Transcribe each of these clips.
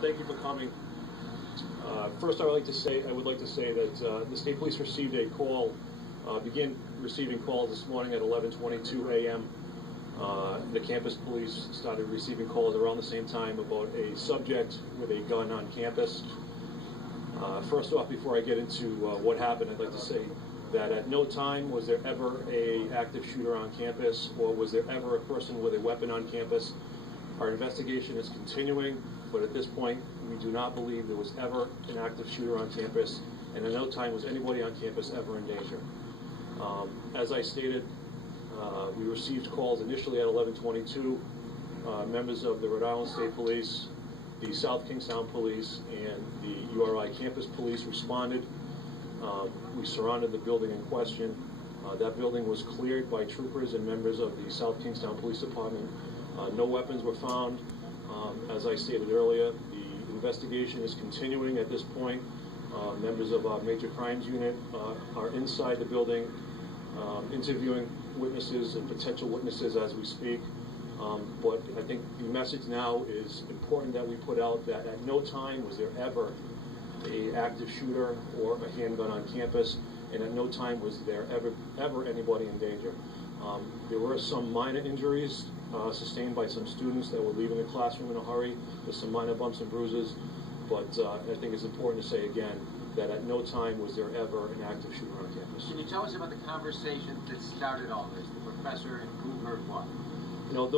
Thank you for coming. First, I would like to say that the State Police received a call, began receiving calls this morning at 11:22 a.m. The campus police started receiving calls around the same time about a subject with a gun on campus. First off, before I get into what happened, I'd like to say that at no time was there ever an active shooter on campus, or was there ever a person with a weapon on campus. Our investigation is continuing, but at this point, we do not believe there was ever an active shooter on campus, and at no time was anybody on campus ever in danger. As I stated, we received calls initially at 11:22. Members of the Rhode Island State Police, the South Kingstown Police, and the URI campus police responded. We surrounded the building in question. That building was cleared by troopers and members of the South Kingstown Police Department. No weapons were found. As I stated earlier, the investigation is continuing at this point. Members of our major crimes unit are inside the building, interviewing witnesses and potential witnesses as we speak. But I think the message now is important that we put out that at no time was there ever an active shooter or a handgun on campus, and at no time was there ever anybody in danger. There were some minor injuries sustained by some students that were leaving the classroom in a hurry, with some minor bumps and bruises, but I think it's important to say again that at no time was there ever an active shooter on campus. Can you tell us about the conversation that started all this, the professor and who heard what? You know,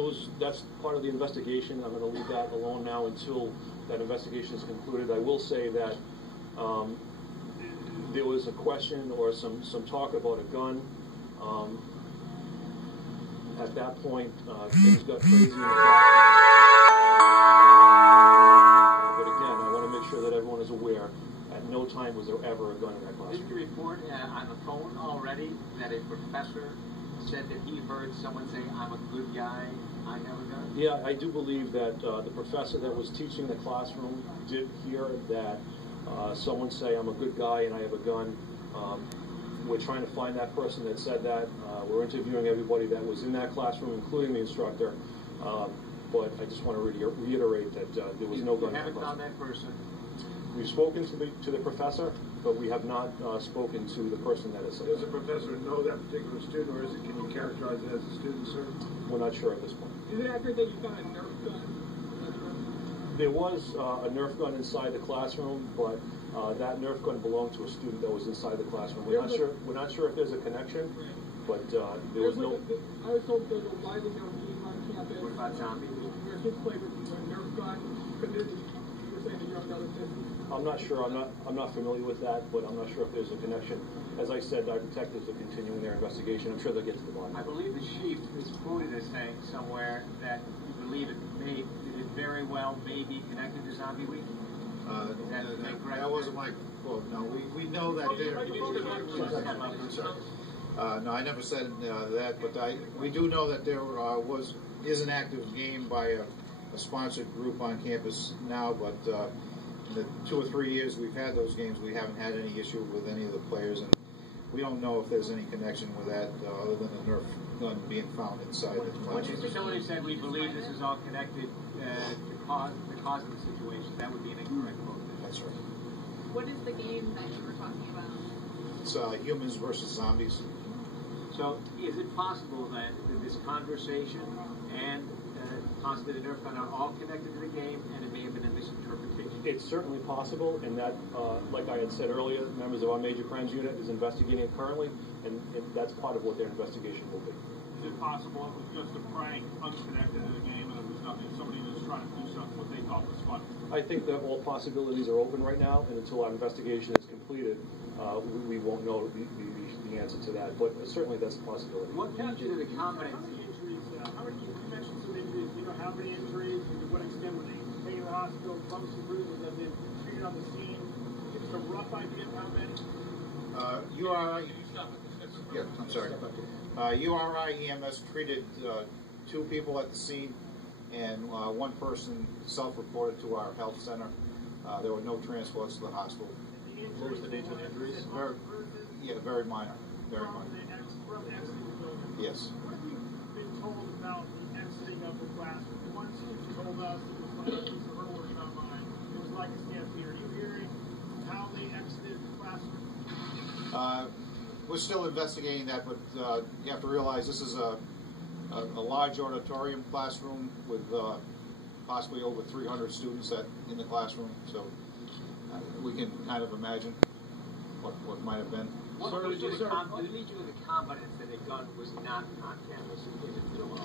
that's part of the investigation. I'm going to leave that alone now until that investigation is concluded. I will say that there was a question or some talk about a gun. At that point, things got crazy in the classroom. But again, I want to make sure that everyone is aware, at no time was there ever a gun in that classroom. Didn't you report on the phone already that a professor said that he heard someone say, "I'm a good guy, I have a gun"? Yeah, I do believe that the professor that was teaching the classroom did hear that someone say, "I'm a good guy and I have a gun." We're trying to find that person that said that. We're interviewing everybody that was in that classroom, including the instructor. But I just want to reiterate that there was no gun in that classroom. You haven't found that person? We've spoken to the professor, but we have not spoken to the person that is. Does the professor know that particular student, or can you characterize it as a student, sir? We're not sure at this point. Is it accurate that you found a Nerf gun? There was a Nerf gun inside the classroom, but that Nerf gun belonged to a student that was inside the classroom. We're not sure if there's a connection, but there was no. I was told there's a widely known game on campus. What about zombies? Where kids play with a Nerf gun. You're saying that you don't know this. I'm not sure. I'm not familiar with that, but I'm not sure if there's a connection. As I said, our detectives are continuing their investigation. I'm sure they'll get to the bottom. I believe the chief is quoted as saying somewhere that you believe it very well may be connected to Zombie Week. That wasn't my quote. No, we know that there. No, I never said that, but we do know that there is an active game by a sponsored group on campus now, but in the 2 or 3 years we've had those games, we haven't had any issue with any of the players, and we don't know if there's any connection with that other than the Nerf gun being found inside the classroom. Somebody said we believe this is all connected to the cause of the situation. That would be an incorrect quote. That's right. What is the game that you were talking about? It's humans versus zombies. So, is it possible that this conversation and possibly the Nerf gun are all connected to the game, and it may have been a misinterpretation? It's certainly possible, and that, like I had said earlier, members of our major crimes unit is investigating it currently, and that's part of what their investigation will be. Is it possible it was just a prank, unconnected to the game, and it was nothing, somebody was trying to do something what they thought was fun? I think that all possibilities are open right now, and until our investigation is completed, we won't know the answer to that, but certainly that's a possibility. What happened to the comment? How many injuries, you mentioned some injuries, do you know how many injuries, and to what extent were they taken to the hospital, bumps and bruises have been treated on the scene? Give us a rough idea of how many? URI, yeah, I'm sorry. URI EMS treated 2 people at the scene, and 1 person self-reported to our health center. There were no transports to the hospital. What was the nature of the injuries? Very minor. Very minor. Yes. What have you been told about the exiting of the classroom? Once you told us it was like a piece of her word, not mine. we're still investigating that, but you have to realize this is a large auditorium classroom with possibly over 300 students in the classroom, so we can kind of imagine what might have been. What leads you to the confidence that a gun was not on campus in the field?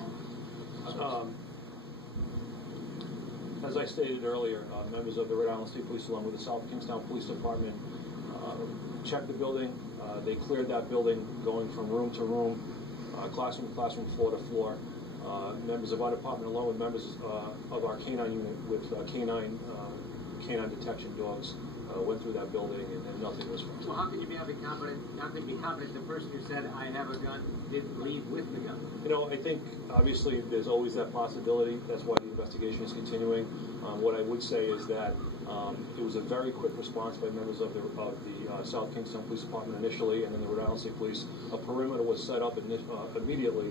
As I stated earlier, members of the Rhode Island State Police, along with the South Kingstown Police Department, checked the building. They cleared that building, going from room to room, classroom to classroom, floor to floor. Members of our department, along with members of our canine unit with canine detection dogs, went through that building and nothing was found. Well, how can you be confident? How can you be confident the person who said I have a gun didn't leave with the gun? You know, I think obviously there's always that possibility. That's why the investigation is continuing. What I would say is that it was a very quick response by members of the South Kingstown Police Department initially, and then the Rhode Island State Police. A perimeter was set up immediately,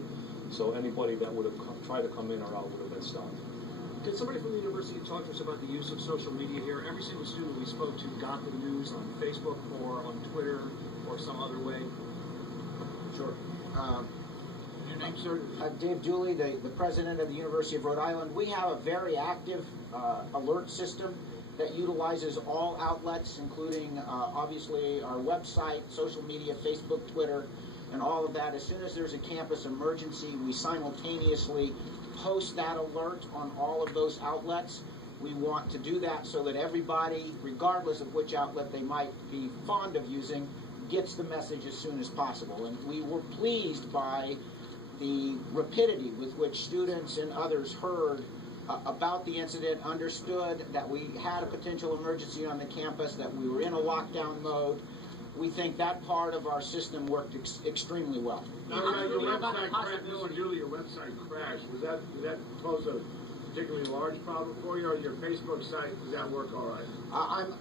so anybody that would have tried to come in or out would have been stopped. Can somebody from the university talk to us about the use of social media here? Every single student we spoke to got the news on Facebook or on Twitter or some other way. Sure. Your name, sir? Dave Dooley, the president of the University of Rhode Island. We have a very active alert system that utilizes all outlets, including obviously our website, social media, Facebook, Twitter, and all of that. As soon as there's a campus emergency, we simultaneously post that alert on all of those outlets. We want to do that so that everybody, regardless of which outlet they might be fond of using, gets the message as soon as possible. And we were pleased by the rapidity with which students and others heard about the incident, understood that we had a potential emergency on the campus, that we were in a lockdown mode. We think that part of our system worked extremely well. Now, your website crashed. Mr. Dooley, your website crashed. Did that pose a particularly large problem for you, or your Facebook site, does that work all right?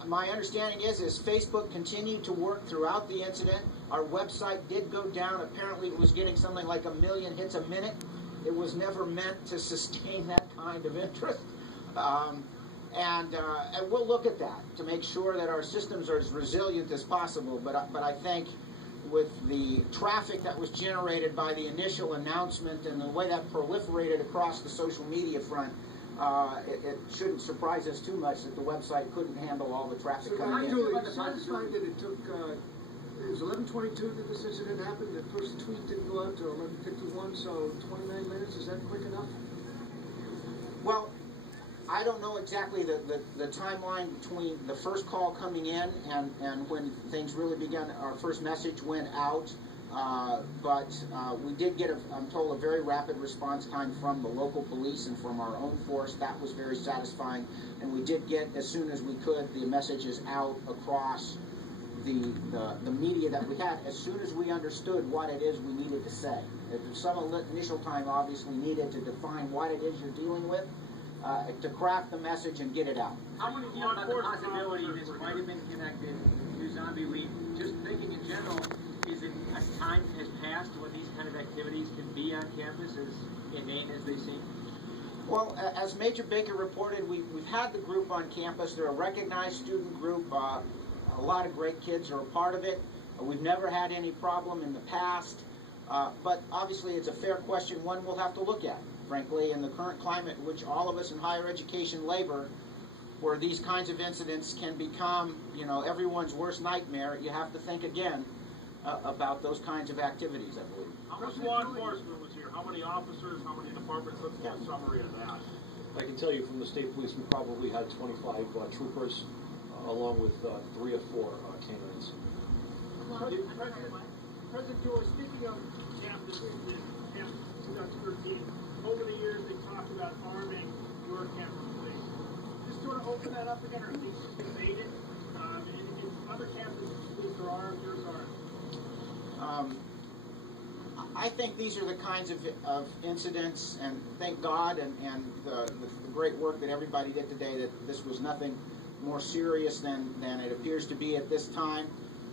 My understanding is Facebook continued to work throughout the incident. Our website did go down. Apparently it was getting something like 1 million hits a minute. It was never meant to sustain that kind of interest. And we'll look at that to make sure that our systems are as resilient as possible. But I think with the traffic that was generated by the initial announcement and the way that proliferated across the social media front, it shouldn't surprise us too much that the website couldn't handle all the traffic coming in. Julie, satisfied that it took, it was 11:22 that this incident happened. The first tweet didn't go out until 11:51, so 29 minutes, is that quick enough? Well, I don't know exactly the timeline between the first call coming in and when things really began. Our first message went out, but we did get, I'm told, a very rapid response time from the local police and from our own force. That was very satisfying, and we did get, as soon as we could, the messages out across the media that we had as soon as we understood what it is we needed to say. There's some initial time obviously needed to define what it is you're dealing with, to craft the message and get it out. How many feel about the possibility this might have been connected to Zombie Week? Just thinking in general, is it as time has passed when these kind of activities can be on campus as inane as they seem? Well, as Major Baker reported, we've had the group on campus. They're a recognized student group. A lot of great kids are a part of it. We've never had any problem in the past, but obviously it's a fair question, one we'll have to look at. Frankly, in the current climate in which all of us in higher education labor, where these kinds of incidents can become, everyone's worst nightmare, you have to think again about those kinds of activities, I believe. How much law enforcement was here? How many officers? How many departments? Let's get a summary of that. I can tell you from the state police, we probably had 25 troopers, along with 3 or 4 canines. President George, speaking of campus 2013, over the years they talked about arming your campus police. Just sort of open that up again, or things just debated? In other campuses, police are armed, yours aren't. I think these are the kinds of incidents, and thank God and the great work that everybody did today, that this was nothing more serious than it appears to be at this time.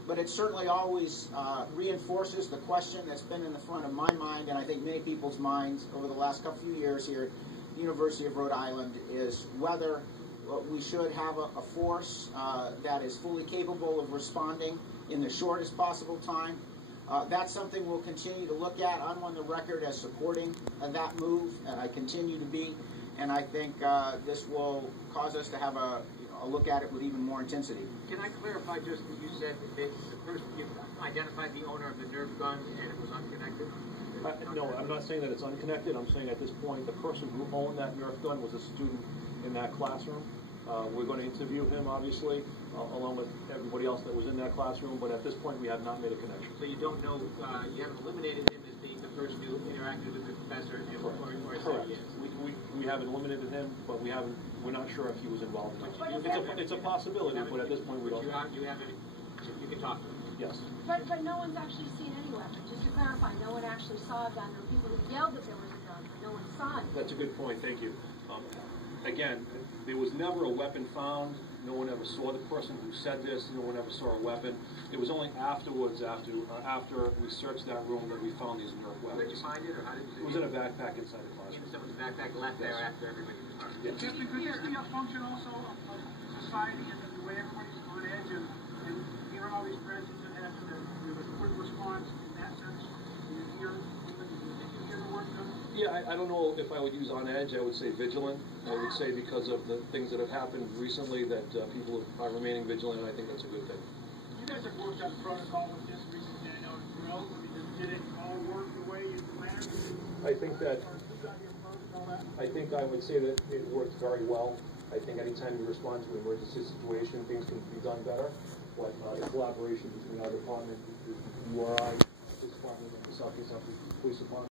But it certainly always reinforces the question that's been in the front of my mind, and I think many people's minds over the last few years here at the University of Rhode Island, is whether we should have a force that is fully capable of responding in the shortest possible time, That's something we'll continue to look at. I'm on the record as supporting that move, and I continue to be. And I think this will cause us to have a look at it with even more intensity. Can I clarify just that you said that the person, you identified the owner of the Nerf gun and it was unconnected? No, I'm not saying that it's unconnected. I'm saying at this point the person who owned that Nerf gun was a student in that classroom. We're going to interview him, obviously, along with everybody else that was in that classroom, but at this point we have not made a connection. So you don't know, you haven't eliminated him as being the person who interacted with the professor and Correct. We haven't eliminated him, but we're not sure if he was involved in it. It's a possibility, but at this point we don't know. You can talk to him. Yes. But no one's actually seen any weapon. Just to clarify, no one actually saw a gun. There were people who yelled that there was a gun, but no one saw it. That's a good point. Thank you. Again, there was never a weapon found. No one ever saw the person who said this. No one ever saw a weapon. It was only afterwards, after we searched that room, that we found these Nerf weapons. Where did you find it, or how did you? It was in a backpack inside the classroom. In someone's backpack left there after everybody was armed. Yes. Could this be a function also of society and the way everybody's on edge and hearing all these presents and having the quick response in that sense? You hear the word gun? Yeah, I don't know if I would use on edge. I would say vigilant. I would say because of the things that have happened recently that people are remaining vigilant, and I think that's a good thing. You guys have worked out protocol with this recently. I know it's drilled. I mean, did it all work the way you planned? I think I would say that it worked very well. I think anytime you respond to an emergency situation, things can be done better. But the collaboration between our department, the URI, this department, and the Southeast Police Department,